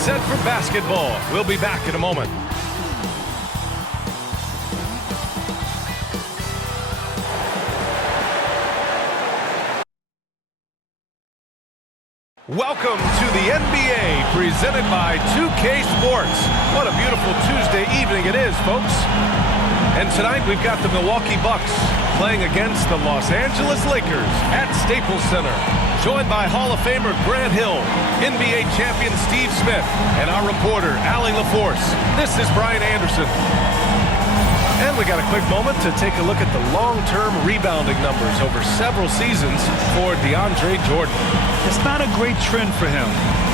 set for basketball. We'll be back in a moment. Welcome to the NBA, presented by 2K Sports. What a beautiful Tuesday evening it is, folks. And tonight we've got the Milwaukee Bucks playing against the Los Angeles Lakers at Staples Center. Joined by Hall of Famer Grant Hill, NBA champion Steve Smith, and our reporter, Allie LaForce. This is Brian Anderson. And we got a quick moment to take a look at the long-term rebounding numbers over several seasons for DeAndre Jordan. It's not a great trend for him.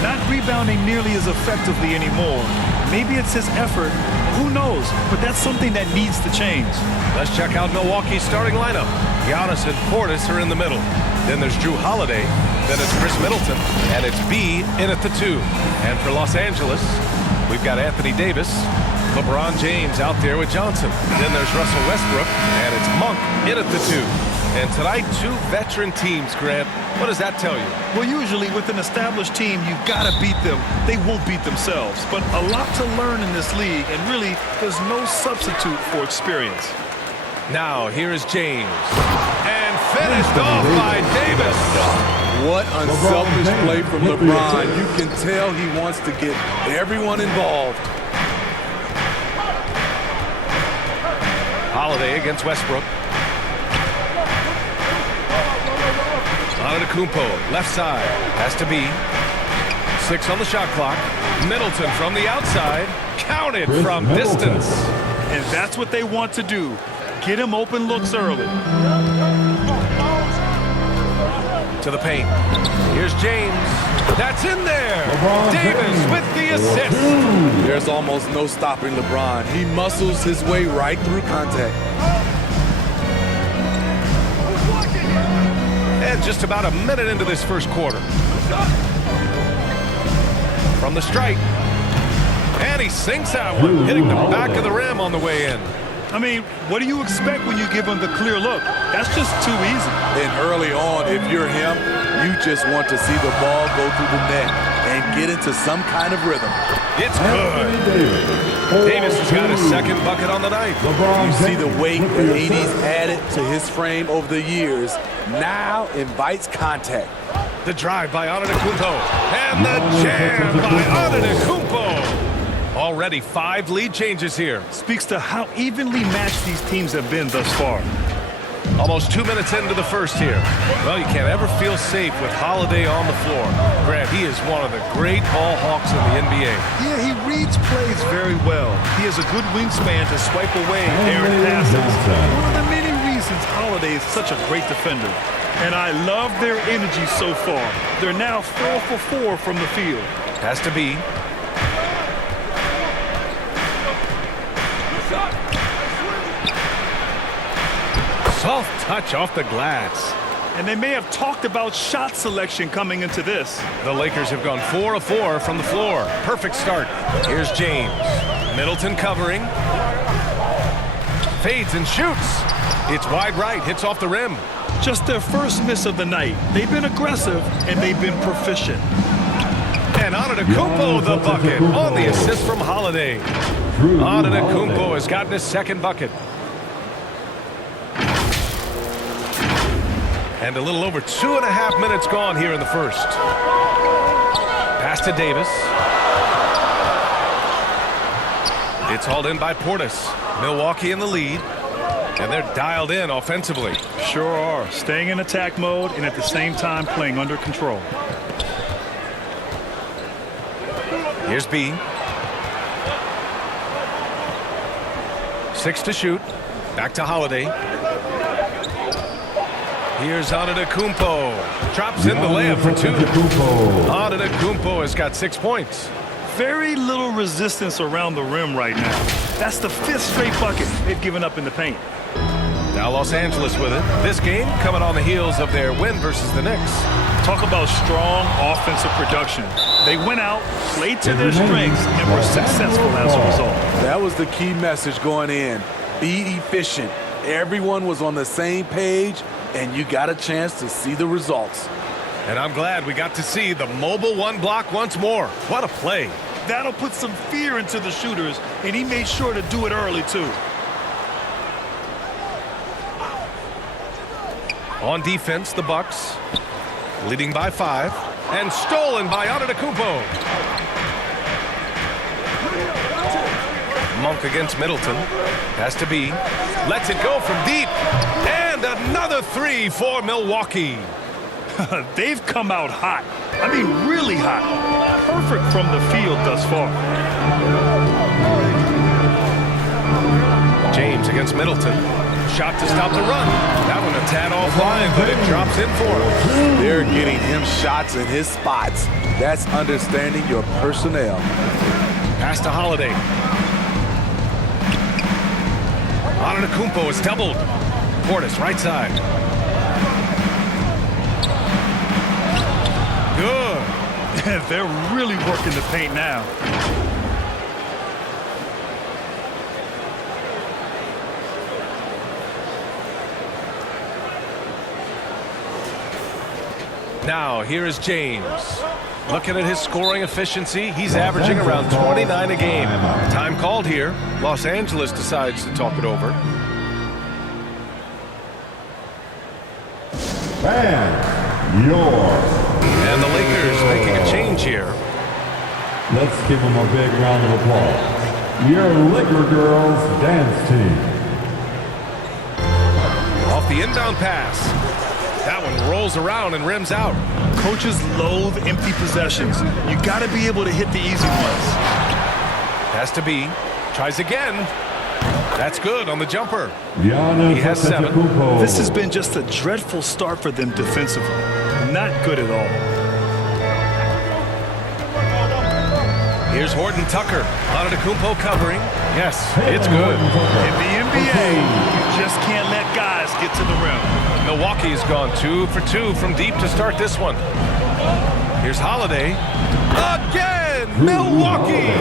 Not rebounding nearly as effectively anymore. Maybe it's his effort. Who knows? But that's something that needs to change. Let's check out Milwaukee's starting lineup. Giannis and Portis are in the middle. Then there's Jrue Holiday. Then it's Chris Middleton. And it's B in at the 2. And for Los Angeles, we've got Anthony Davis. LeBron James out there with Johnson. Then there's Russell Westbrook, and it's Monk in at the 2. And tonight, 2 veteran teams, Grant. What does that tell you? Well, usually with an established team, you've got to beat them. They won't beat themselves. But a lot to learn in this league, and really, there's no substitute for experience. Now, here is James. And finished off by Davis. What unselfish play from LeBron. You can tell he wants to get everyone involved. Holiday against Westbrook. Antetokounmpo, left side, has to be. 6 on the shot clock. Middleton from the outside, counted from distance. And that's what they want to do. Get him open looks early. To the paint. Here's James. That's in there. Davis with the assist. There's almost no stopping LeBron. He muscles his way right through contact. And just about a minute into this first quarter. From the stripe. And he sinks that one, hitting the back of the rim on the way in. I mean, what do you expect when you give him the clear look? That's just too easy. And early on, if you're him, you just want to see the ball go through the net and get into some kind of rhythm. It's good. Davis has got his second bucket on the night. You see the weight that AD's added to his frame over the years. Now invites contact. The drive by Antetokounmpo. And the jam by Antetokounmpo. Already 5 lead changes here. Speaks to how evenly matched these teams have been thus far. Almost 2 minutes into the first here. Well, you can't ever feel safe with Holiday on the floor. Grant, he is one of the great ball hawks in the NBA. Yeah, he reads plays very well. He has a good wingspan to swipe away errant passes. One of the many reasons Holiday is such a great defender. And I love their energy so far. They're now 4 for 4 from the field. Has to be. Soft touch off the glass. And they may have talked about shot selection coming into this. The Lakers have gone 4 of 4 from the floor. Perfect start. Here's James. Middleton covering. Fades and shoots. It's wide right, hits off the rim. Just their first miss of the night. They've been aggressive, and they've been proficient. And Antetokounmpo the bucket on the assist from Holiday. Antetokounmpo has gotten his second bucket. And a little over 2.5 minutes gone here in the first. Pass to Davis. It's hauled in by Portis. Milwaukee in the lead. And they're dialed in offensively. Sure are. Staying in attack mode and at the same time playing under control. Here's B. 6 to shoot. Back to Holiday. Here's Antetokounmpo. Drops in the layup for 2. Antetokounmpo has got 6 points. Very little resistance around the rim right now. That's the 5th straight bucket they've given up in the paint. Now Los Angeles with it. This game coming on the heels of their win versus the Knicks. Talk about strong offensive production. They went out, played to their strengths, and were successful as a result. That was the key message going in. Be efficient. Everyone was on the same page, and you got a chance to see the results. And I'm glad we got to see the mobile 1 block once more. What a play. That'll put some fear into the shooters, and he made sure to do it early, too. On defense, the Bucks leading by 5 and stolen by Antetokounmpo. Monk against Middleton. Has to be. Lets it go from deep. And another 3 for Milwaukee. They've come out hot. I mean, really hot. Perfect from the field thus far. James against Middleton. Shot to stop the run. That one a tad offline, but it drops in for him. They're getting him shots in his spots. That's understanding your personnel. Pass to Holiday. Antetokounmpo is doubled. Portis, right side. Good. They're really working the paint now. Now, here is James. Looking at his scoring efficiency, he's averaging around 29 a game. Time called here. Los Angeles decides to talk it over. And yours. And the Lakers making a change here. Let's give them a big round of applause. Your Laker Girls dance team. Off the inbound pass. That one rolls around and rims out. Coaches loathe empty possessions. You got to be able to hit the easy ones. Has to be. Tries again. That's good on the jumper. Giannis He has 7. Antetokounmpo. This has been just a dreadful start for them defensively. Not good at all. Here's Horton Tucker. Antetokounmpo covering. Yes, it's good. In the NBA, you just can't let guys get to the rim. Milwaukee's gone 2 for 2 from deep to start this one. Here's Holiday. Again, Milwaukee!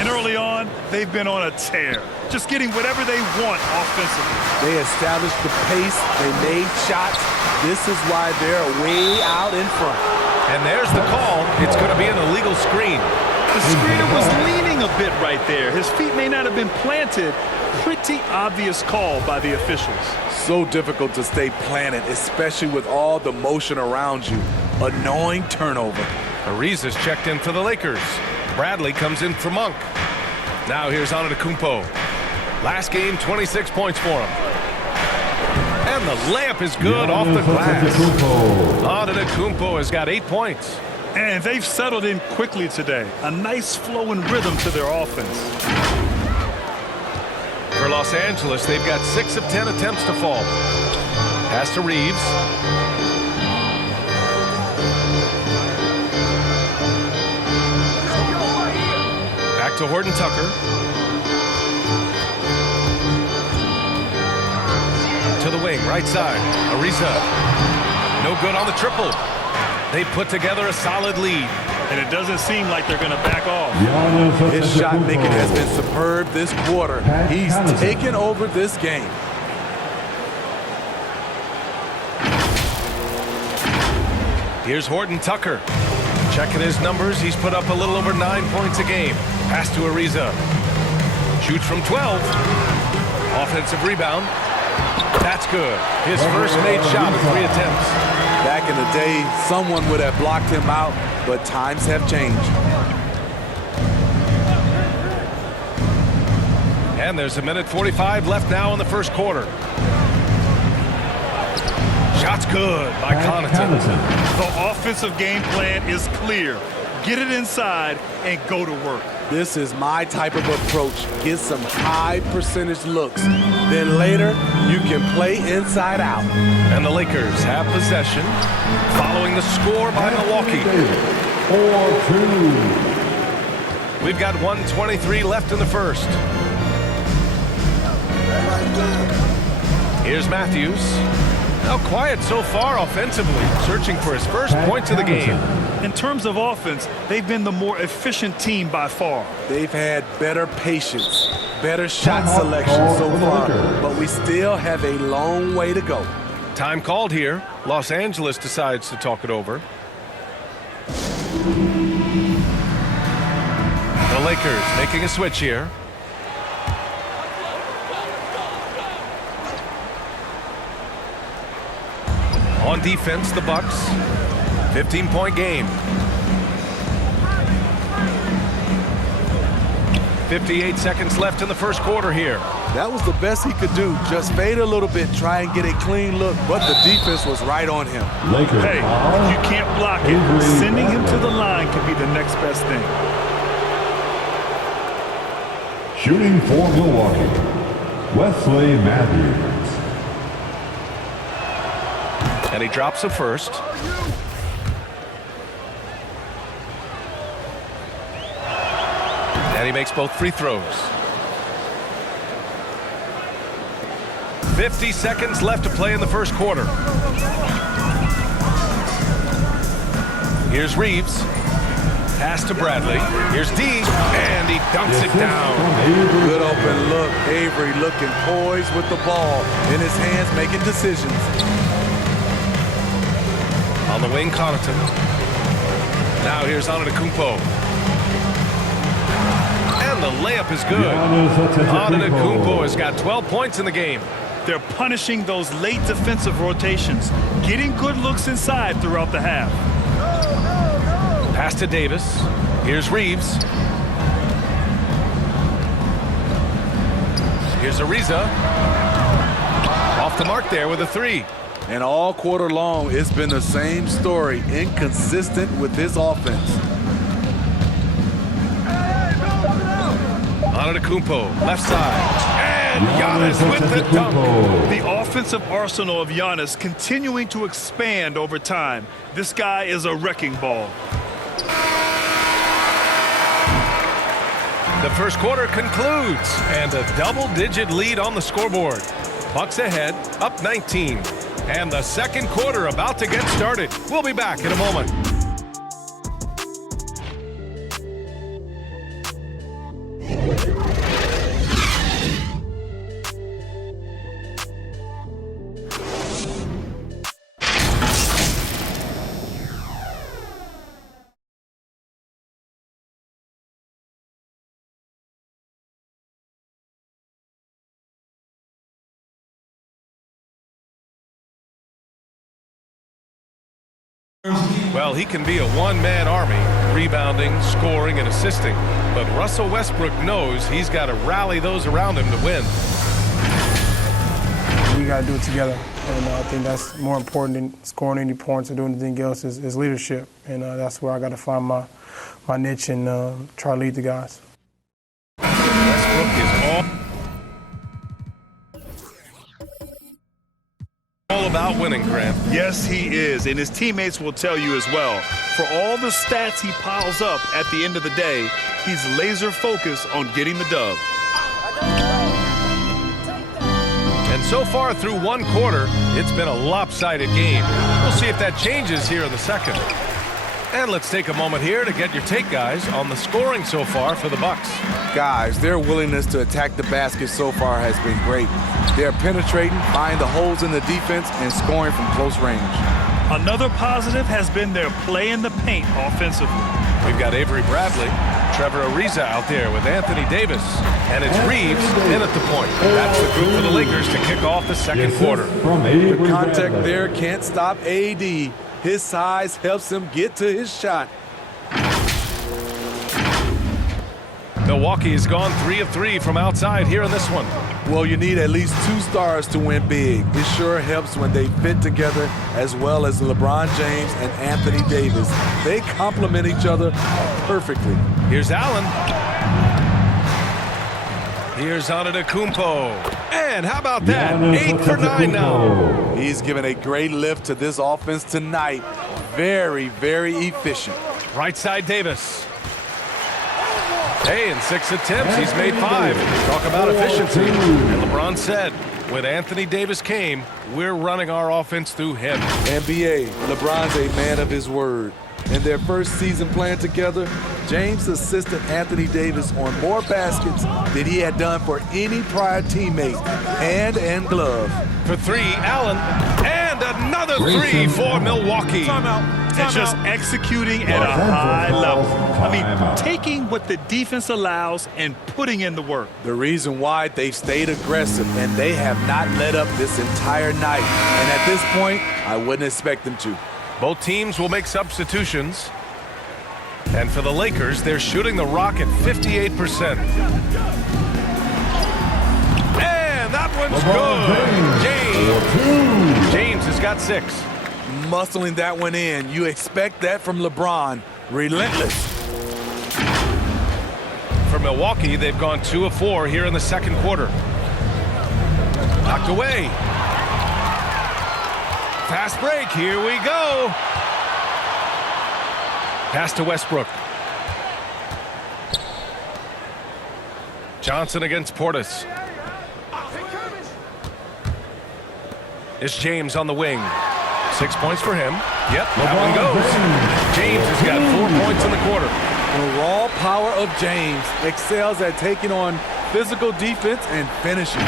And early on, they've been on a tear. Just getting whatever they want offensively. They established the pace. They made shots. This is why they're way out in front. And there's the call. It's going to be an illegal screen. The screener was leaning a bit right there. His feet may not have been planted. Pretty obvious call by the officials. So difficult to stay planted, especially with all the motion around you. Annoying turnover. Ariza's checked in for the Lakers. Bradley comes in for Monk. Now here's Antetokounmpo. Last game, 26 points for him. And the layup is good off the glass. Antetokounmpo has got 8 points. And they've settled in quickly today. A nice flowing rhythm to their offense. For Los Angeles, they've got 6 of 10 attempts to fall. Pass to Reeves. Back to Horton Tucker. To the wing, right side. Ariza. No good on the triple. They put together a solid lead. And it doesn't seem like they're going to back off. Giannis His shot Antetokounmpo. making has been superb this quarter. He's taken over this game. Here's Horton Tucker. Checking his numbers, he's put up a little over 9 points a game. Pass to Ariza. Shoots from 12. Offensive rebound. That's good. His first made shot of 3 attempts. Back in the day, someone would have blocked him out, but times have changed. And there's 1:45 left now in the first quarter. Shot's good by Connaughton. The offensive game plan is clear. Get it inside and go to work. This is my type of approach. Get some high percentage looks. Then later, you can play inside out. And the Lakers have possession following the score by Milwaukee. 4-2. We've got 1:23 left in the first. Here's Matthews. Now quiet so far offensively, searching for his first points of the game. In terms of offense, they've been the more efficient team by far. They've had better patience, better shot selection so far, but we still have a long way to go. Time called here. Los Angeles decides to talk it over. Lakers making a switch here. On defense, the Bucks. 15-point game. 58 seconds left in the first quarter here. That was the best he could do. Just fade a little bit, try and get a clean look, but the defense was right on him. Lakers Hey, foul. you can't block it. Avery Sending him to Bradley. the line could be the next best thing. Shooting for Milwaukee, Wesley Matthews. And he drops a first. And he makes both free throws. 50 seconds left to play in the first quarter. Here's Reeves. Pass to Bradley. Here's D. And he dunks it down. Good open look. Avery looking poised with the ball in his hands, making decisions. On the wing, Connaughton. Now here's Antetokounmpo. And the layup is good. Antetokounmpo has got 12 points in the game. They're punishing those late defensive rotations, getting good looks inside throughout the half. Pass to Davis. Here's Reeves. Here's Ariza. Off the mark there with a three. And all quarter long, it's been the same story, inconsistent with his offense. Antetokounmpo, left side. And Giannis with the dunk. The offensive arsenal of Giannis continuing to expand over time. This guy is a wrecking ball. The first quarter concludes, and a double-digit lead on the scoreboard. Bucks ahead, up 19. And the second quarter about to get started. We'll be back in a moment. Well, he can be a one-man army, rebounding, scoring, and assisting. But Russell Westbrook knows he's got to rally those around him to win. We got to do it together. And I think that's more important than scoring any points or doing anything else is leadership. And that's where I got to find my niche and try to lead the guys. Westbrook is all about winning, Grant. Yes, he is, and his teammates will tell you as well. For all the stats he piles up at the end of the day, he's laser focused on getting the dub. And so far through one quarter, it's been a lopsided game. We'll see if that changes here in the second. And let's take a moment here to get your take, guys, on the scoring so far for the Bucks. Guys, their willingness to attack the basket so far has been great. They're penetrating, finding the holes in the defense, and scoring from close range. Another positive has been their play in the paint offensively. We've got Avery Bradley, Trevor Ariza out there with Anthony Davis, and it's Reeves in at the point. That's the group for the Lakers to kick off the second quarter. The contact there can't stop AD. His size helps him get to his shot. Milwaukee has gone 3 of 3 from outside here in this one. Well, you need at least 2 stars to win big. It sure helps when they fit together, as well as LeBron James and Anthony Davis. They complement each other perfectly. Here's Allen. Here's Antetokounmpo. And how about that? 8 for 9 now. He's given a great lift to this offense tonight. Very, very efficient. Right side Davis. Hey, in 6 attempts, he's made 5. Talk about efficiency. And LeBron said, when Anthony Davis came, we're running our offense through him. NBA, LeBron's a man of his word. In their first season playing together, James assisted Anthony Davis on more baskets than he had done for any prior teammate, hand and glove. For 3, Allen. And another 3 for Milwaukee. and just executing at a high level. I mean, taking what the defense allows and putting in the work. The reason why they've stayed aggressive and they have not let up this entire night. And at this point, I wouldn't expect them to. Both teams will make substitutions. And for the Lakers, they're shooting the rock at 58%. And that one's good. James has got 6. Muscling that one in. You expect that from LeBron. Relentless. For Milwaukee, they've gone 2 of 4 here in the second quarter. Knocked away. Fast break. Here we go. Pass to Westbrook. Johnson against Portis. It's James on the wing. 6 points for him. Yep, that one goes. James has got 4 points in the quarter. The raw power of James excels at taking on physical defense and finishing.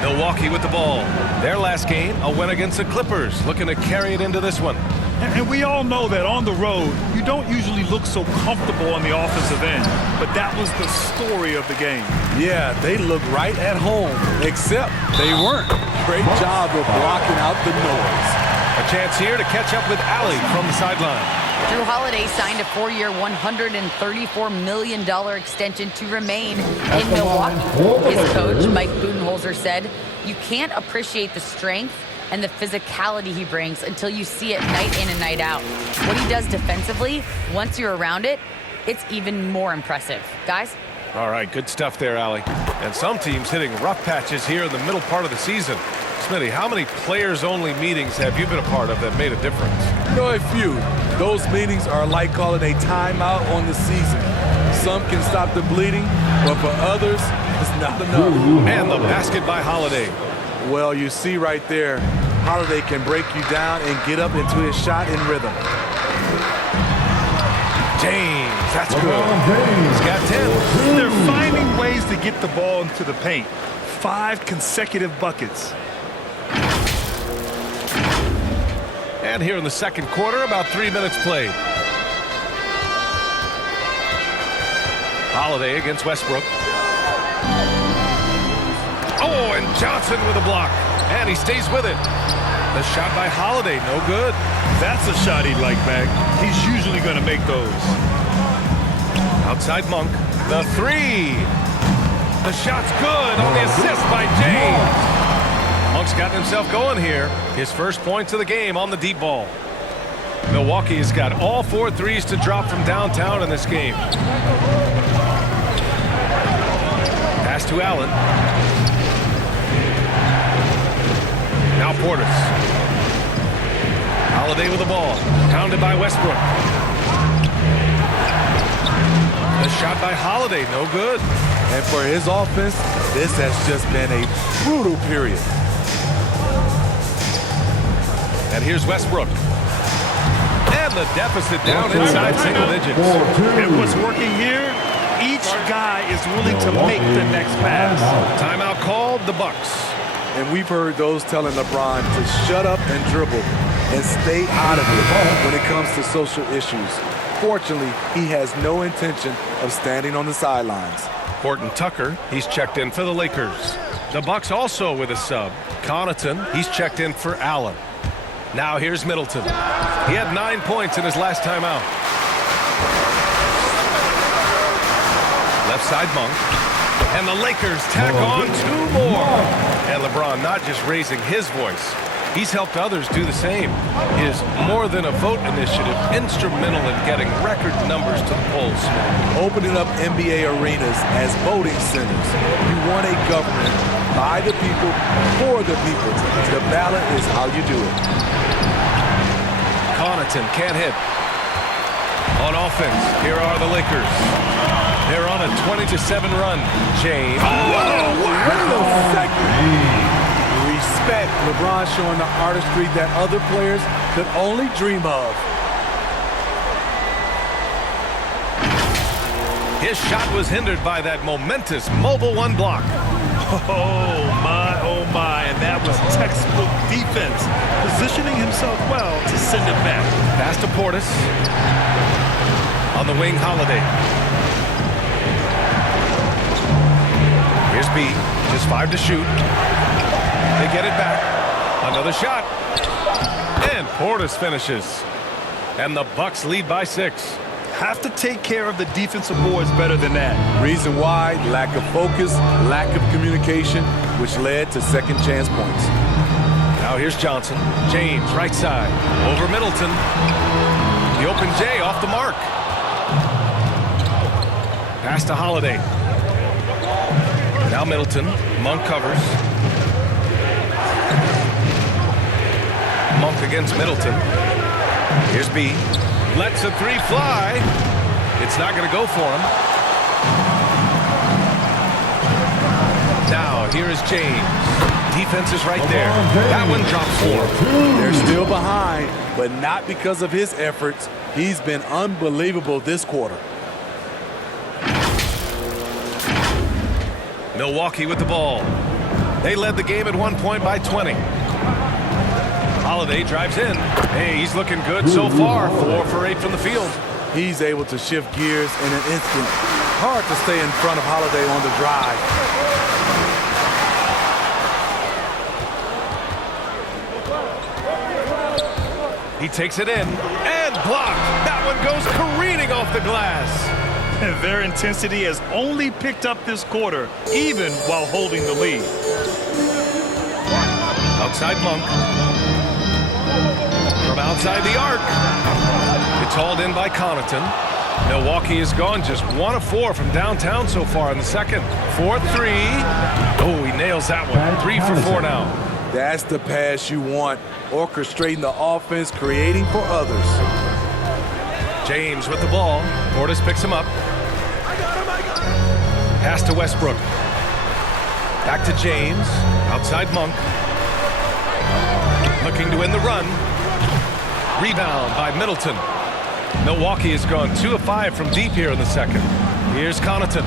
Milwaukee with the ball. Their last game, a win against the Clippers. Looking to carry it into this one. And we all know that on the road, you don't usually look so comfortable on the offensive end. But that was the story of the game. Yeah, they look right at home, except they weren't. Great job of blocking out the noise. A chance here to catch up with Allie from the sideline. Drew Holiday signed a 4-year, $134 million extension to remain in Milwaukee. His coach, Mike Budenholzer, said, "You can't appreciate the strength and the physicality he brings until you see it night in and night out. What he does defensively, once you're around it, it's even more impressive." Guys? All right, good stuff there, Allie. And some teams hitting rough patches here in the middle part of the season. Smitty, how many players-only meetings have you been a part of that made a difference? You know, a few. Those meetings are like calling a timeout on the season. Some can stop the bleeding, but for others, it's not enough. And the basket by Holiday. Well, you see right there, Holiday can break you down and get up into his shot in rhythm. James, that's good. He's got 10. They're finding ways to get the ball into the paint. 5 consecutive buckets. And here in the second quarter, about 3 minutes played. Holiday against Westbrook. Oh, and Johnson with a block. And he stays with it. The shot by Holiday, no good. That's a shot he'd like back. He's usually going to make those. Outside Monk. The 3. The shot's good on the assist by James. Monk's got himself going here. His first points of the game on the deep ball. Milwaukee has got all 4 threes to drop from downtown in this game. Pass to Allen. Now Portis. Holiday with the ball. Pounded by Westbrook. The shot by Holiday, no good. And for his offense, this has just been a brutal period. And here's Westbrook. And the deficit down inside single digits. And what's working here, each guy is willing to make the next pass. Timeout called, the Bucks. And we've heard those telling LeBron to shut up and dribble and stay out of it when it comes to social issues. Fortunately, he has no intention of standing on the sidelines. Horton Tucker, he's checked in for the Lakers. The Bucks also with a sub. Connaughton, he's checked in for Allen. Now here's Middleton. He had 9 points in his last time out. Left side Monk. And the Lakers tack on 2 more. And LeBron not just raising his voice. He's helped others do the same. His More Than a Vote initiative instrumental in getting record numbers to the polls. Opening up NBA arenas as voting centers. You want a government by the people, for the people. The ballot is how you do it. Connaughton can't hit. On offense, here are the Lakers. They're on a 20-7 run. James. Respect. LeBron showing the artistry that other players could only dream of. His shot was hindered by that momentous mobile 1 block. Oh, my, and and that was textbook defense, positioning himself well to send it back. Pass to Portis. On the wing, Holiday. Here's B. Just 5 to shoot. They get it back. Another shot. And Portis finishes. And the Bucks lead by 6. Have to take care of the defensive boards better than that. Reason why? Lack of focus, lack of communication, which led to second chance points. Now here's Johnson. James, right side. Over Middleton. The open J off the mark. Pass to Holiday. Now Middleton. Monk covers. Monk against Middleton. Here's B. Lets a 3 fly. It's not going to go for him. Now, here is James. Defense is right there. That one drops 4. They're still behind, but not because of his efforts. He's been unbelievable this quarter. Milwaukee with the ball. They led the game at one point by 20. Holiday drives in. Hey, he's looking good so far. 4 for 8 from the field. He's able to shift gears in an instant. Hard to stay in front of Holiday on the drive. He takes it in and blocked. That one goes careening off the glass. And their intensity has only picked up this quarter, even while holding the lead. Outside Monk. From outside the arc. It's hauled in by Connaughton. Milwaukee has gone just 1 of 4 from downtown so far in the second. 4-3. Oh, he nails that one. 3 for 4 now. That's the pass you want. Orchestrating the offense, creating for others. James with the ball. Portis picks him up. Pass to Westbrook. Back to James. Outside Monk. Looking to win the run. Rebound by Middleton. Milwaukee has gone 2 of 5 from deep here in the second. Here's Connaughton.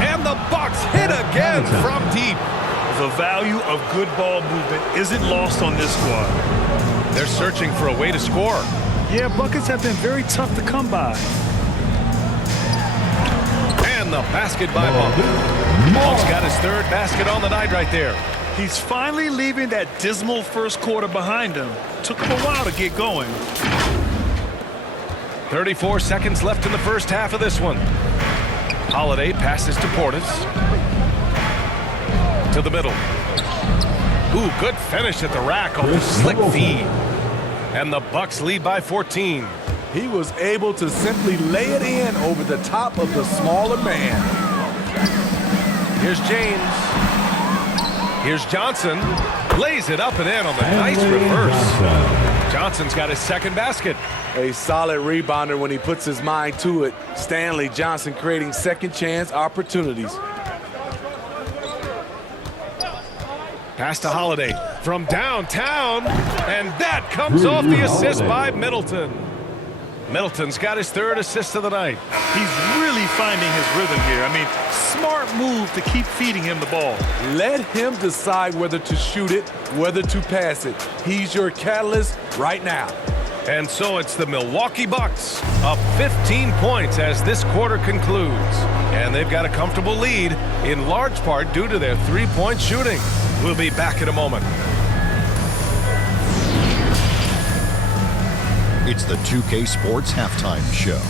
And the Bucks hit again from deep. The value of good ball movement isn't lost on this squad. They're searching for a way to score. Yeah, buckets have been very tough to come by. And the basket by Monk. Monk's got his 3rd basket on the night right there. He's finally leaving that dismal first quarter behind him. Took him a while to get going. 34 seconds left in the first half of this one. Holiday passes to Portis. To the middle. Ooh, good finish at the rack on the slick feed. And the Bucks lead by 14. He was able to simply lay it in over the top of the smaller man. Here's James. Here's Johnson. Lays it up and in on the nice reverse. Johnson's got his 2nd basket. A solid rebounder when he puts his mind to it. Stanley Johnson creating second chance opportunities. Pass to Holiday from downtown, and that comes off the assist by Middleton. Middleton's got his 3rd assist of the night. He's really finding his rhythm here. I mean, smart move to keep feeding him the ball. Let him decide whether to shoot it, whether to pass it. He's your catalyst right now. And so it's the Milwaukee Bucks up 15 points as this quarter concludes. And they've got a comfortable lead, in large part due to their 3-point shooting. We'll be back in a moment. It's the 2K Sports Halftime Show.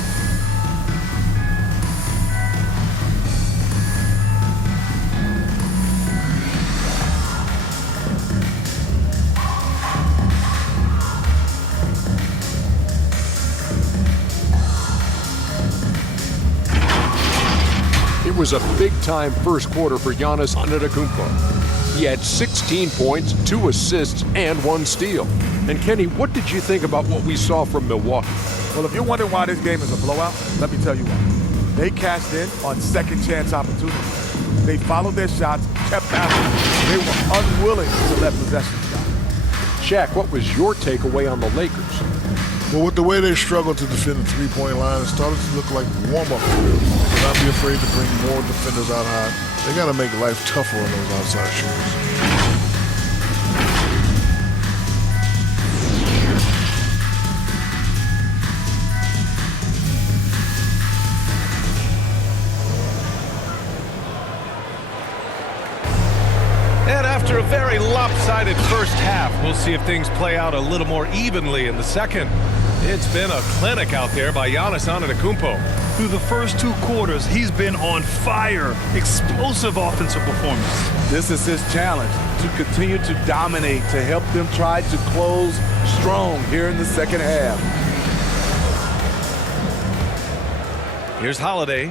It was a big-time first quarter for Giannis Antetokounmpo. He had 16 points, 2 assists, and 1 steal. And Kenny, what did you think about what we saw from Milwaukee? Well, if you're wondering why this game is a blowout, let me tell you why. They cashed in on second chance opportunities. They followed their shots, kept after. They were unwilling to let possession go. Shaq, what was your takeaway on the Lakers? Well, with the way they struggled to defend the three-point line, it started to look like warm-up drills. Do not be afraid to bring more defenders out high. They got to make life tougher on those outside shooters. After a very lopsided first half, we'll see if things play out a little more evenly in the second. It's been a clinic out there by Giannis Antetokounmpo. Through the first 2 quarters, he's been on fire. Explosive offensive performance. This is his challenge, to continue to dominate, to help them try to close strong here in the second half. Here's Holiday.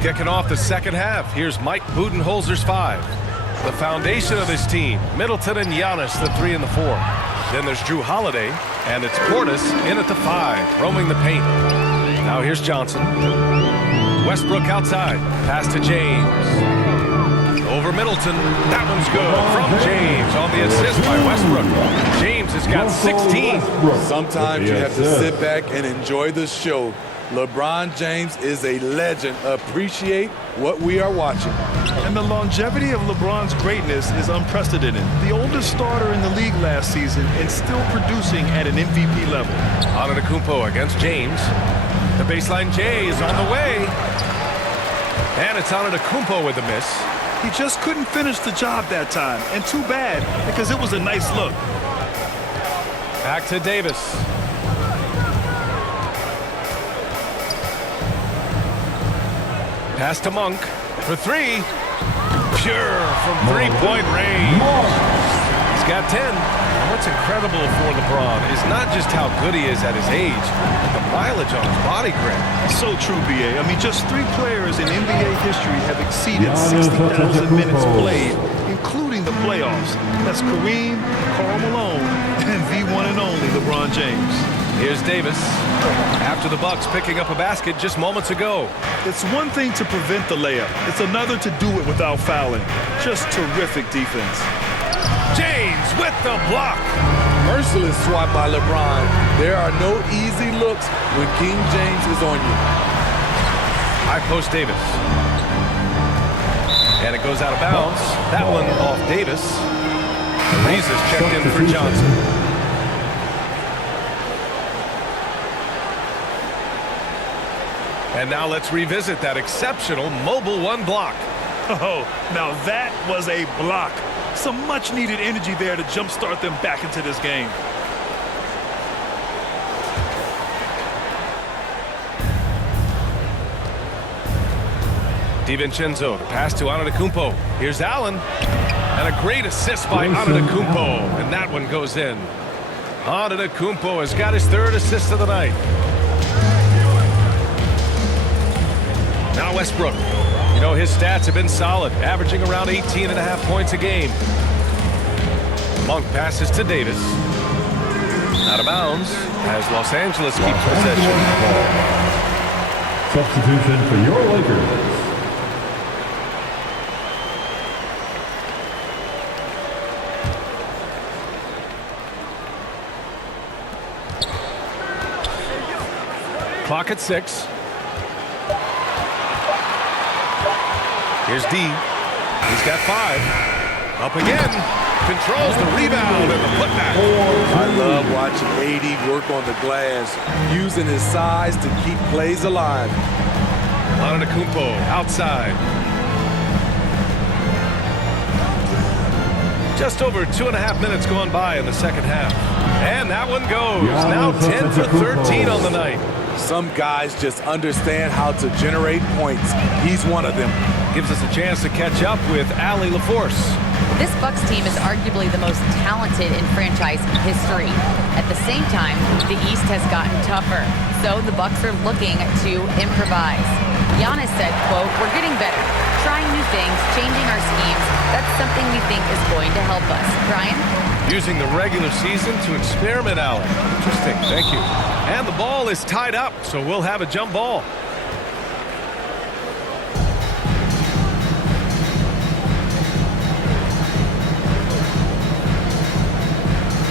Kicking off the second half, here's Mike Budenholzer's 5. The foundation of this team, Middleton and Giannis, the 3 and the 4. Then there's Drew Holiday, and it's Portis in at the 5, roaming the paint. Now here's Johnson. Westbrook outside, pass to James. Over Middleton, that one's good from James on the assist by Westbrook. James has got 16. Sometimes you have to sit back and enjoy the show. LeBron James is a legend. Appreciate what we are watching. And the longevity of LeBron's greatness is unprecedented. The oldest starter in the league last season and still producing at an MVP level. Antetokounmpo against James. The baseline J is on the way. And it's Antetokounmpo with the miss. He just couldn't finish the job that time. And too bad, because it was a nice look. Back to Davis. Pass to Monk for 3. Pure from 3-point range. He's got 10. And what's incredible for LeBron is not just how good he is at his age, but the mileage on his body grip. So true, B.A. I mean, just 3 players in NBA history have exceeded 60,000 minutes played, including the playoffs. That's Kareem, Karl Malone, and the one and only LeBron James. Here's Davis. After the Bucks picking up a basket just moments ago. It's one thing to prevent the layup. It's another to do it without fouling. Just terrific defense. James with the block. Merciless swat by LeBron. There are no easy looks when King James is on you. High post Davis. And it goes out of bounds. That one off Davis. Ariza's checked in for Johnson. And now let's revisit that exceptional Mobile One block. Oh, now that was a block. Some much-needed energy there to jumpstart them back into this game. DiVincenzo, the pass to Antetokounmpo. Here's Allen. And a great assist by Antetokounmpo. And that one goes in. Antetokounmpo has got his 3rd assist of the night. Now Westbrook. You know, his stats have been solid, averaging around 18.5 points a game. Monk passes to Davis. Out of bounds as Los Angeles keeps possession. Substitution for your Lakers. Clock at 6. Here's D. He's got 5. Up again. Controls the rebound and the putback. I love watching AD work on the glass, using his size to keep plays alive. Antetokounmpo outside. Just over 2.5 minutes gone by in the second half. And that one goes. Now 10 for 13 on the night. Some guys just understand how to generate points. He's one of them. Gives us a chance to catch up with Allie LaForce. This Bucks team is arguably the most talented in franchise history. At the same time, the East has gotten tougher, so the Bucks are looking to improvise. Giannis said, quote, "We're getting better, trying new things, changing our schemes. That's something we think is going to help us." Brian? Using the regular season to experiment, Allen. Interesting, thank you. And the ball is tied up, so we'll have a jump ball.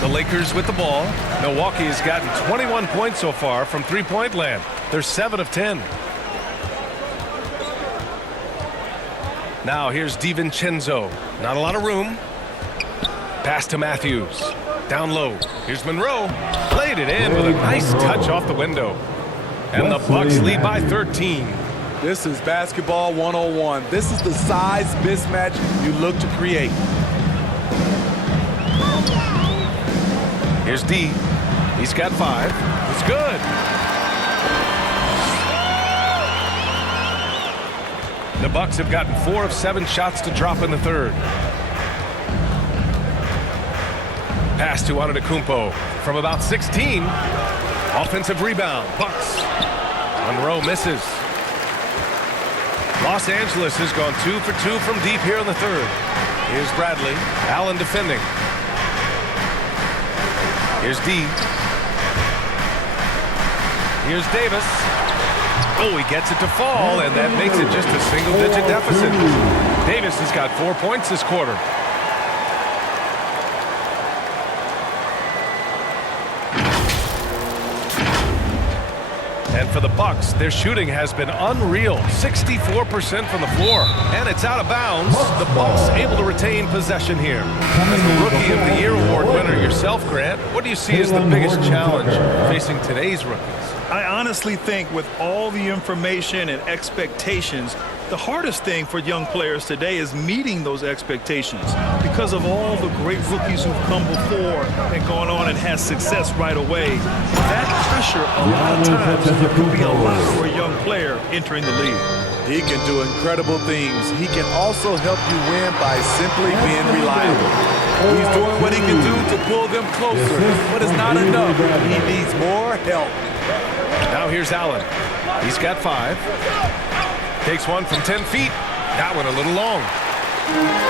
The Lakers with the ball. Milwaukee has gotten 21 points so far from three-point land. They're 7 of 10. Now here's DiVincenzo. Not a lot of room. Pass to Matthews. Down low. Here's Monroe. Played it in with a nice touch off the window. And the Bucks lead by 13. This is basketball 101. This is the size mismatch you look to create. Here's D. He's got 5. It's good. The Bucks have gotten 4 of 7 shots to drop in the third. Pass to Antetokounmpo from about 16. Offensive rebound. Bucks. Monroe misses. Los Angeles has gone 2 for 2 from deep here in the third. Here's Bradley. Allen defending. Here's D. Here's Davis. Oh, he gets it to fall, and that makes it just a single-digit deficit. Davis has got 4 points this quarter. And for the Bucks, their shooting has been unreal. 64% from the floor. And it's out of bounds. The Bucks able to retain possession here. As the Rookie of the Year award winner yourself, Grant, what do you see as the biggest challenge facing today's rookies? I honestly think with all the information and expectations, the hardest thing for young players today is meeting those expectations because of all the great rookies who've come before and gone on and had success right away. That pressure a lot of times could be a lot for a young player entering the league. He can do incredible things. He can also help you win by simply being reliable. He's doing what he can do to pull them closer, but it's not enough. He needs more help. Now here's Allen. He's got 5. Takes one from 10 feet. That one a little long.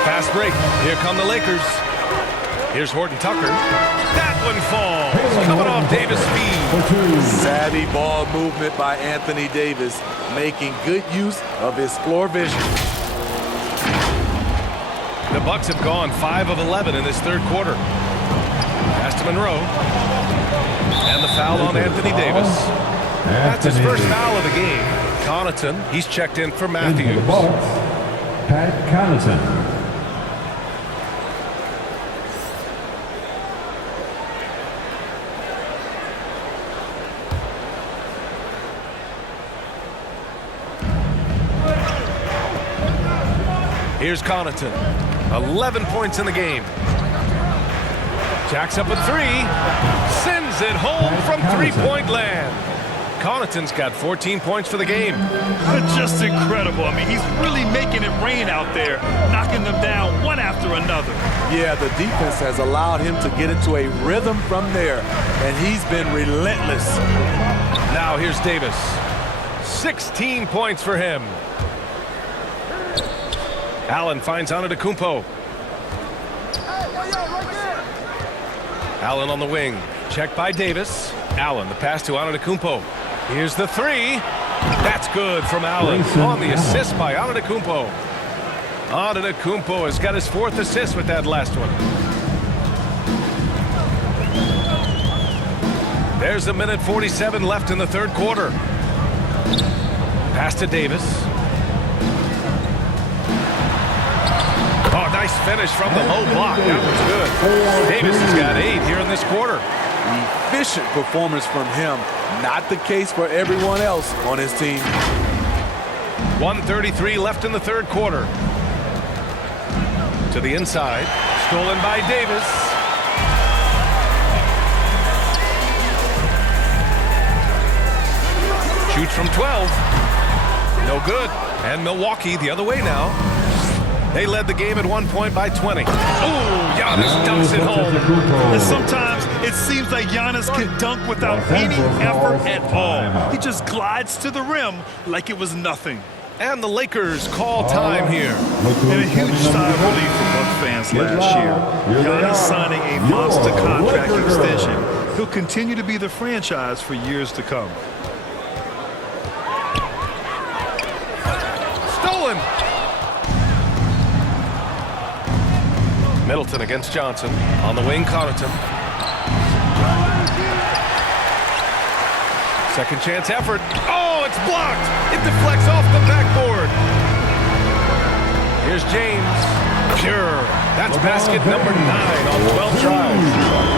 Fast break. Here come the Lakers. Here's Horton Tucker. That one falls. Coming off Davis' feed. Savvy ball movement by Anthony Davis, making good use of his floor vision. The Bucks have gone 5 of 11 in this third quarter. Pass to Monroe. And the foul on Anthony Davis. That's his first foul of the game. Connaughton, he's checked in for Matthews. Pat Connaughton. Here's Connaughton. 11 points in the game. Jacks up a 3. Sends it home from three-point land. Connaughton's got 14 points for the game. Just incredible. I mean, he's really making it rain out there, knocking them down one after another. Yeah, the defense has allowed him to get into a rhythm from there, and he's been relentless. Now here's Davis. 16 points for him. Allen finds Antetokounmpo. Allen on the wing. Checked by Davis. Allen, the pass to Antetokounmpo. Here's the 3. That's good from Allen on the assist by Antetokounmpo. Antetokounmpo has got his 4th assist with that last one. There's 1:47 left in the third quarter. Pass to Davis. Oh, nice finish from the low block. That was good. Davis has got 8 here in this quarter. Efficient performance from him. Not the case for everyone else on his team. 1:33 left in the third quarter. To the inside. Stolen by Davis. Shoots from 12. No good. And Milwaukee the other way now. They led the game at 1 point by 20. Ooh, Giannis dunks it home. And sometimes it seems like Giannis can dunk without any effort at all. He just glides to the rim like it was nothing. And the Lakers call time here. And a huge sigh of relief from Bucks fans last year. Giannis signing a monster contract extension. He'll continue to be the franchise for years to come. Stolen. Middleton against Johnson. On the wing, Connaughton. Second chance effort. Oh, it's blocked. It deflects off the backboard. Here's James. Pure. That's basket number 9 on 12 tries.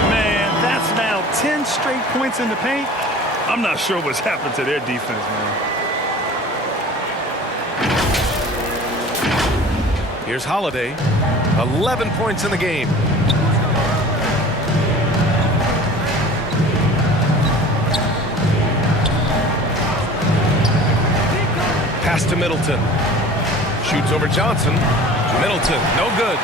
Man, that's now 10 straight points in the paint. I'm not sure what's happened to their defense, man. Here's Holiday. 11 points in the game. Pass to Middleton. Shoots over Johnson. Middleton, no good.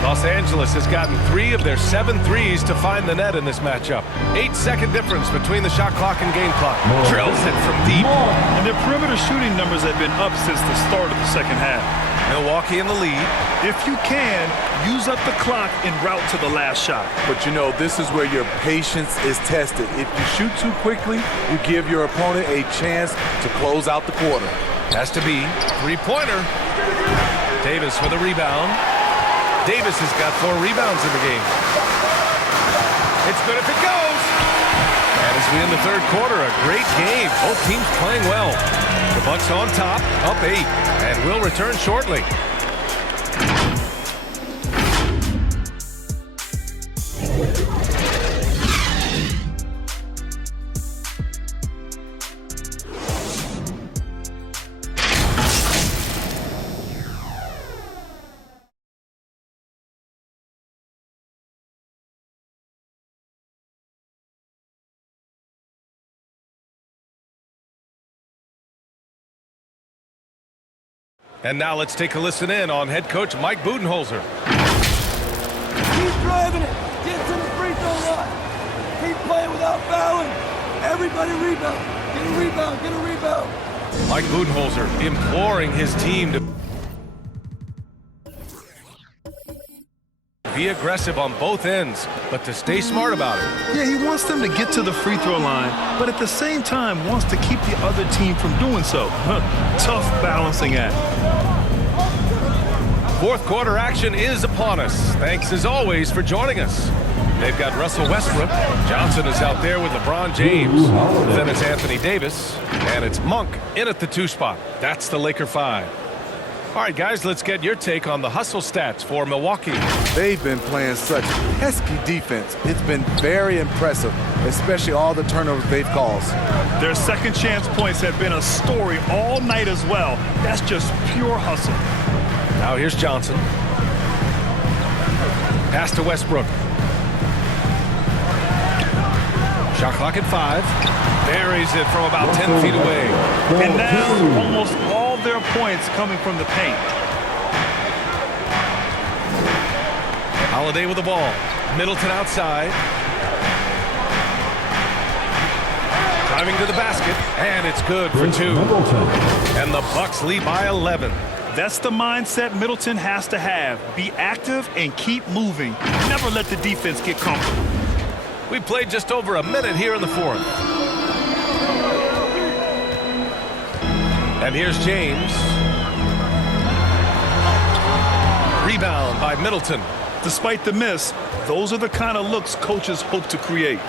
Los Angeles has gotten 3 of their 7 threes to find the net in this matchup. 8-second difference between the shot clock and game clock. Drills it from deep. And their perimeter shooting numbers have been up since the start of the second half. Milwaukee in the lead. If you can, use up the clock en route to the last shot. But you know, this is where your patience is tested. If you shoot too quickly, you give your opponent a chance to close out the quarter. Has to be. Three-pointer. Davis with a rebound. Davis has got 4 rebounds in the game. It's good if it goes. And as we end the third quarter, a great game. Both teams playing well. The Bucks on top, up 8, and will return shortly. And now let's take a listen in on head coach Mike Budenholzer. Keep driving it. Get to the free throw line. Keep playing without fouling. Everybody rebound. Get a rebound. Get a rebound. Mike Budenholzer imploring his team to be aggressive on both ends, but to stay smart about it. Yeah, he wants them to get to the free throw line, but at the same time wants to keep the other team from doing so. Tough balancing act. Fourth quarter action is upon us. Thanks as always for joining us. They've got Russell Westbrook. Johnson is out there with LeBron James. Then it's Anthony Davis. And it's Monk in at the 2 spot. That's the Laker 5. All right, guys, let's get your take on the hustle stats for Milwaukee. They've been playing such pesky defense. It's been very impressive, especially all the turnovers they've caused. Their second chance points have been a story all night as well. That's just pure hustle. Now here's Johnson. Pass to Westbrook. Shot clock at 5. Buries it from about 10 feet away. And now almost all their points coming from the paint. Holiday with the ball. Middleton outside. Driving to the basket. And it's good for 2. And the Bucks lead by 11. That's the mindset Middleton has to have. Be active and keep moving. Never let the defense get comfortable. We played just over a minute here in the fourth. And here's James. Rebound by Middleton. Despite the miss, those are the kind of looks coaches hope to create.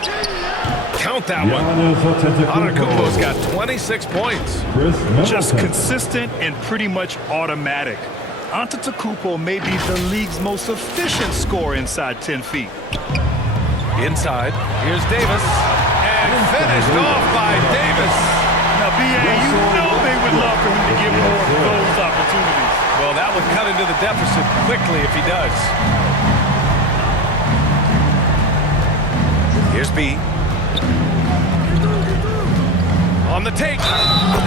Count that one. Antetokounmpo's got 26 points. Just consistent and pretty much automatic. Antetokounmpo may be the league's most efficient scorer inside 10 feet. Inside, here's Davis. And finished off by Davis. Now, B.A., you know they would love for him to get more of those opportunities. Well, that would cut into the deficit quickly if he does. Here's B. On the take.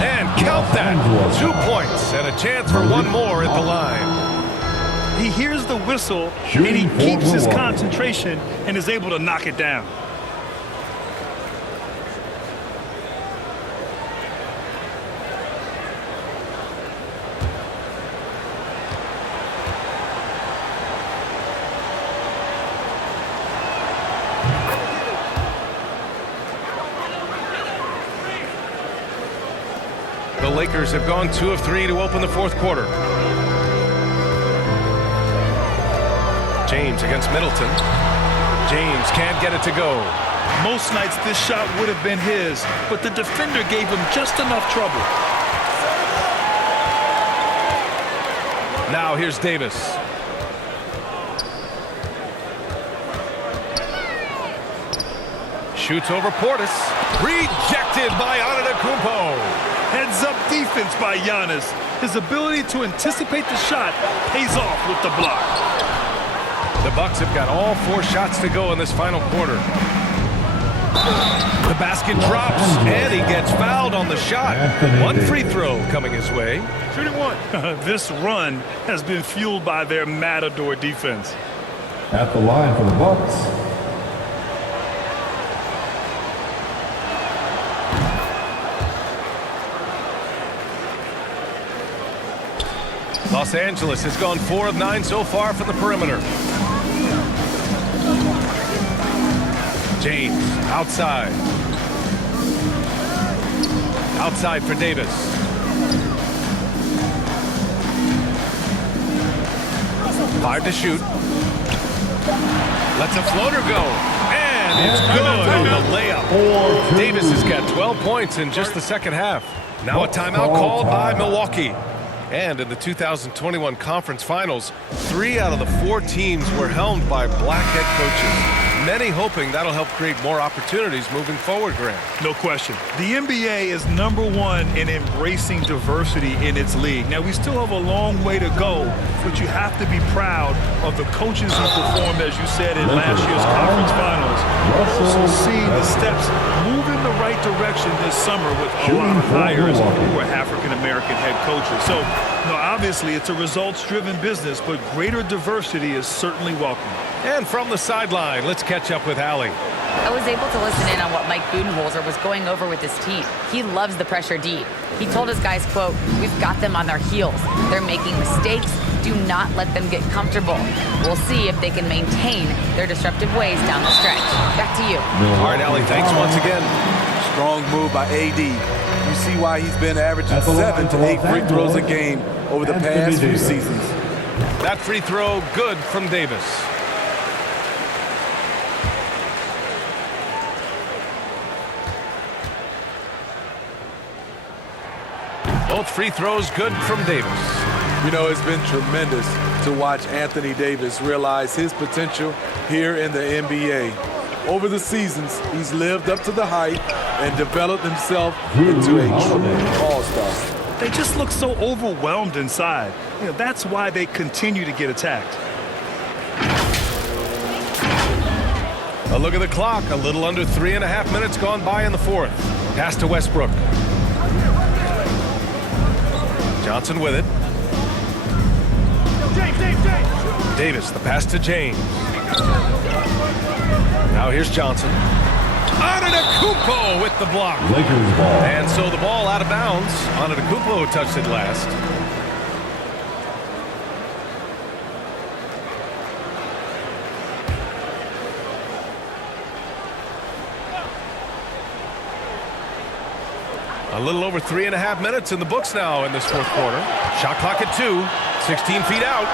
And count that. 2 points and a chance for one more at the line. He hears the whistle, and he keeps his concentration and is able to knock it down. The Lakers have gone 2 of 3 to open the fourth quarter. James against Middleton. James can't get it to go. Most nights this shot would have been his, but the defender gave him just enough trouble. Now here's Davis. Shoots over Portis. Rejected by Antetokounmpo. Heads heads-up defense by Giannis. His ability to anticipate the shot pays off with the block. The Bucks have got all 4 shots to go in this final quarter. The basket drops, and he gets fouled on the shot. 1 free throw coming his way. Shooting 1. This run has been fueled by their Matador defense. At the line for the Bucks, Los Angeles has gone 4 of 9 so far from the perimeter. James, outside. Outside for Davis. Five to shoot. Lets a floater go. And it's good on the layup. Davis has got 12 points in just the second half. Now a timeout called by Milwaukee. And in the 2021 conference finals, 3 out of the 4 teams were helmed by black head coaches. Many hoping that'll help create more opportunities moving forward, Grant. No question. The NBA is #1 in embracing diversity in its league. Now, we still have a long way to go, but you have to be proud of the coaches who performed, as you said, in last year's conference finals. Also seeing the steps move in the right direction this summer with a lot of hires who are African-American head coaches. So, obviously, it's a results-driven business, but greater diversity is certainly welcome. And from the sideline, let's catch up with Allie. I was able to listen in on what Mike Budenholzer was going over with his team. He loves the pressure deep. He told his guys, quote, "We've got them on their heels. They're making mistakes. Do not let them get comfortable. We'll see if they can maintain their disruptive ways down the stretch." Back to you. All right, Allie, thanks once again. Strong move by AD. You see why he's been averaging 7 to 8 free throws a game over the past few seasons. That free throw good from Davis. Both free throws good from Davis. You know, it's been tremendous to watch Anthony Davis realize his potential here in the NBA. Over the seasons, he's lived up to the hype and developed himself into a true all-star. They just look so overwhelmed inside. That's why they continue to get attacked. A look at the clock. A little under 3.5 minutes gone by in the fourth. Pass to Westbrook. Johnson with it. Davis, the pass to James. Now here's Johnson. Antetokounmpo with the block. Lakers ball. And so the ball out of bounds. Antetokounmpo touched it last. A little over 3.5 minutes in the books now in this fourth quarter. Shot clock at 2, 16 feet out.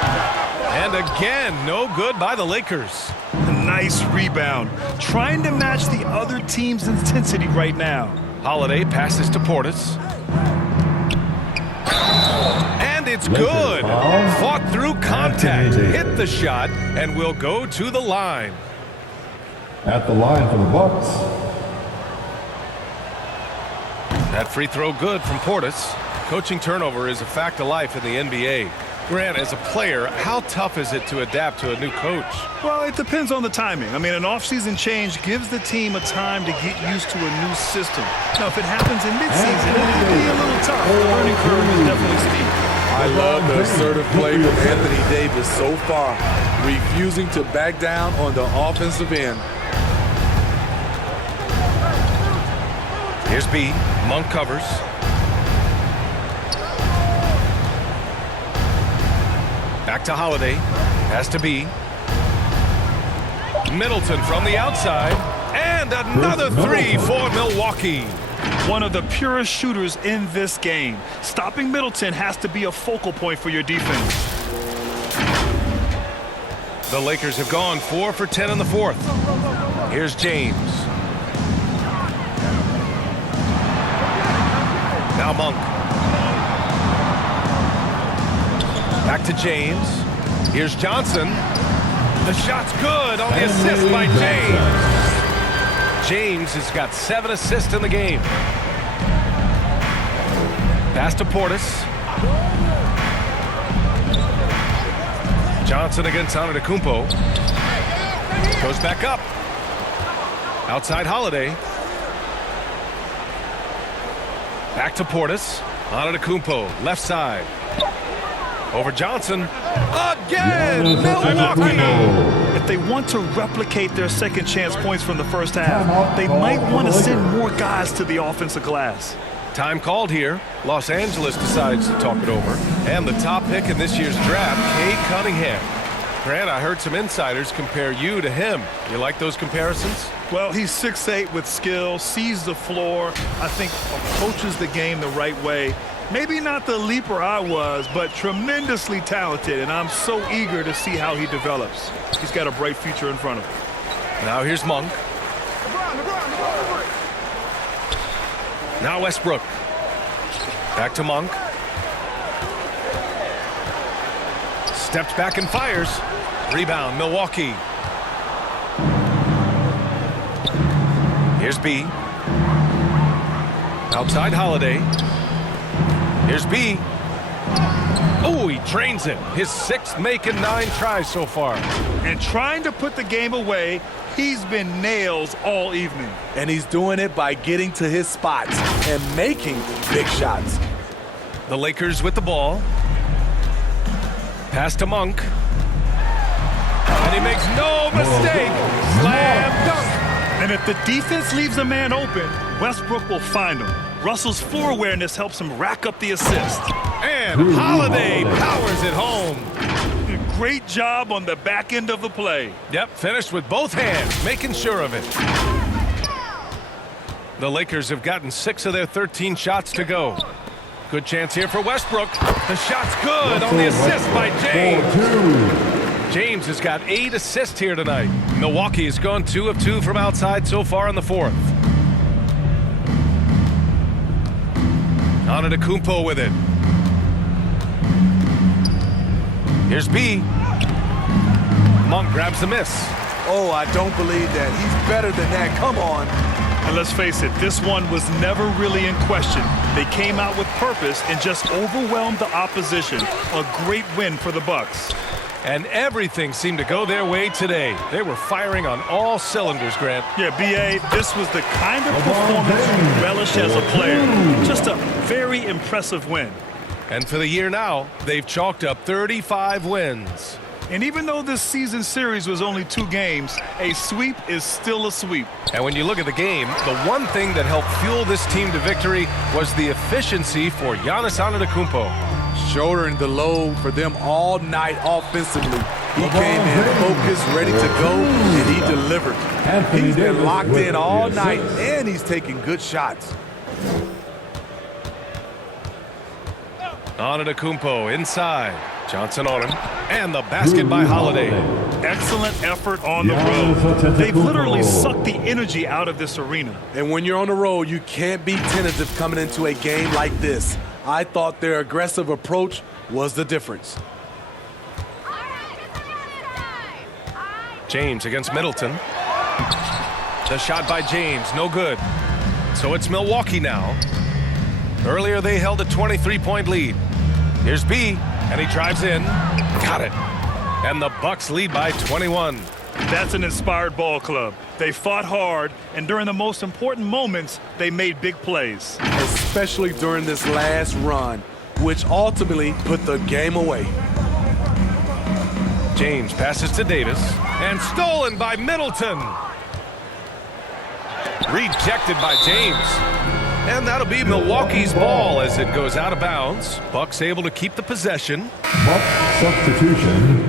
And again, no good by the Lakers. Nice rebound. Trying to match the other team's intensity right now. Holiday passes to Portis. And it's good. Fought through contact. Hit the shot and will go to the line. At the line for the Bucks. That free throw good from Portis. Coaching turnover is a fact of life in the NBA. Grant, as a player, how tough is it to adapt to a new coach? Well, it depends on the timing. I mean, an offseason change gives the team a time to get used to a new system. Now, if it happens in midseason, it can be a little tough. The learning curve is definitely steep. I love the assertive play from Anthony Davis so far, refusing to back down on the offensive end. Here's B. Monk covers. Back to Holiday. Pass to B. Middleton from the outside. And another three for Milwaukee. One of the purest shooters in this game. Stopping Middleton has to be a focal point for your defense. The Lakers have gone 4 for 10 in the fourth. Here's James. Now Monk. Back to James. Here's Johnson. The shot's good on the assist by James. James has got 7 assists in the game. Pass to Portis. Johnson against Antetokounmpo. Goes back up. Outside Holiday. Back to Portis. Antetokounmpo, left side. Over Johnson. Again! Milwaukee! If they want to replicate their second chance points from the first half, they might want to send more guys to the offensive glass. Time called here. Los Angeles decides to talk it over. And the top pick in this year's draft, Cade Cunningham. Grant, I heard some insiders compare you to him. You like those comparisons? Well, he's 6'8" with skill, sees the floor, I think approaches the game the right way. Maybe not the leaper I was, but tremendously talented, and I'm so eager to see how he develops. He's got a bright future in front of him. Now here's Monk. Now Westbrook. Back to Monk. Steps back and fires. Rebound, Milwaukee. Here's B. Outside Holiday. Here's B. Oh, he drains it. His 6th make in 9 tries so far. And trying to put the game away, he's been nails all evening. And he's doing it by getting to his spots and making big shots. The Lakers with the ball. Pass to Monk. And he makes no mistake. Slam dunk. And if the defense leaves a man open, Westbrook will find him. Russell's floor awareness helps him rack up the assist. And Holiday powers it home. Great job on the back end of the play. Yep, finished with both hands, making sure of it. The Lakers have gotten 6 of their 13 shots to go. Good chance here for Westbrook. The shot's good on the assist by James. James has got 8 assists here tonight. Milwaukee has gone 2 of 2 from outside so far in the 4th. Antetokounmpo with it. Here's B. Monk grabs the miss. Oh, I don't believe that. He's better than that. Come on. And let's face it, this one was never really in question. They came out with purpose and just overwhelmed the opposition. A great win for the Bucks. And everything seemed to go their way today. They were firing on all cylinders, Grant. Yeah, B.A., this was the kind of performance you relish as a player. Just a very impressive win. And for the year now, they've chalked up 35 wins. And even though this season series was only 2 games, a sweep is still a sweep. And when you look at the game, the one thing that helped fuel this team to victory was the efficiency for Giannis Antetokounmpo. Shouldering the load for them all night offensively. He came in focused, ready to go, and he delivered. He's been locked in all night, and he's taking good shots. Antetokounmpo inside. Johnson on him. And the basket by Holiday. Excellent effort on the road. They've literally sucked the energy out of this arena. And when you're on the road, you can't be tentative coming into a game like this. I thought their aggressive approach was the difference. James against Middleton. The shot by James, no good. So it's Milwaukee now. Earlier they held a 23-point lead. Here's B, and he drives in. Got it. And the Bucks lead by 21. That's an inspired ball club. They fought hard, and during the most important moments, they made big plays. Especially during this last run, which ultimately put the game away. James passes to Davis, and stolen by Middleton. Rejected by James. And that'll be Milwaukee's ball as it goes out of bounds. Bucks able to keep the possession. Bucks substitution.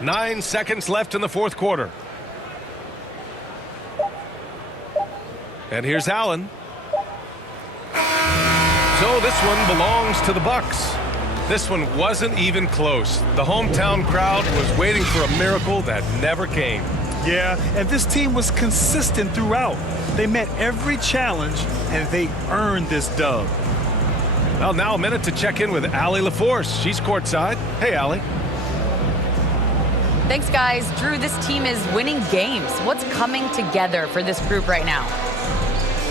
Nine seconds left in the 4th quarter. And here's Allen. So this one belongs to the Bucks. This one wasn't even close. The hometown crowd was waiting for a miracle that never came. Yeah, and this team was consistent throughout. They met every challenge, and they earned this dub. Well, now a minute to check in with Allie LaForce. She's courtside. Hey, Allie. Thanks, guys. Drew, this team is winning games. What's coming together for this group right now?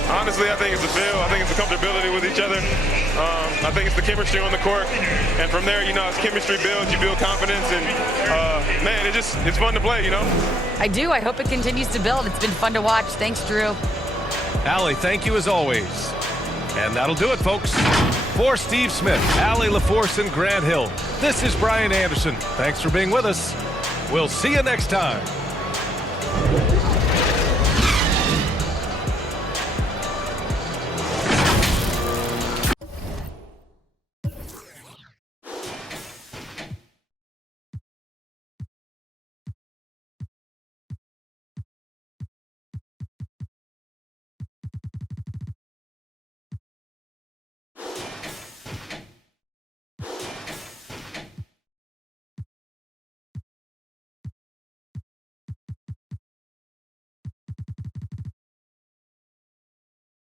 Honestly, I think it's the feel. I think it's the comfortability with each other. I think it's the chemistry on the court. And from there, as chemistry builds, you build confidence. And, man, it's fun to play, I do. I hope it continues to build. It's been fun to watch. Thanks, Drew. Allie, thank you as always. And that'll do it, folks. For Steve Smith, Allie LaForce, and Grant Hill, this is Brian Anderson. Thanks for being with us. We'll see you next time.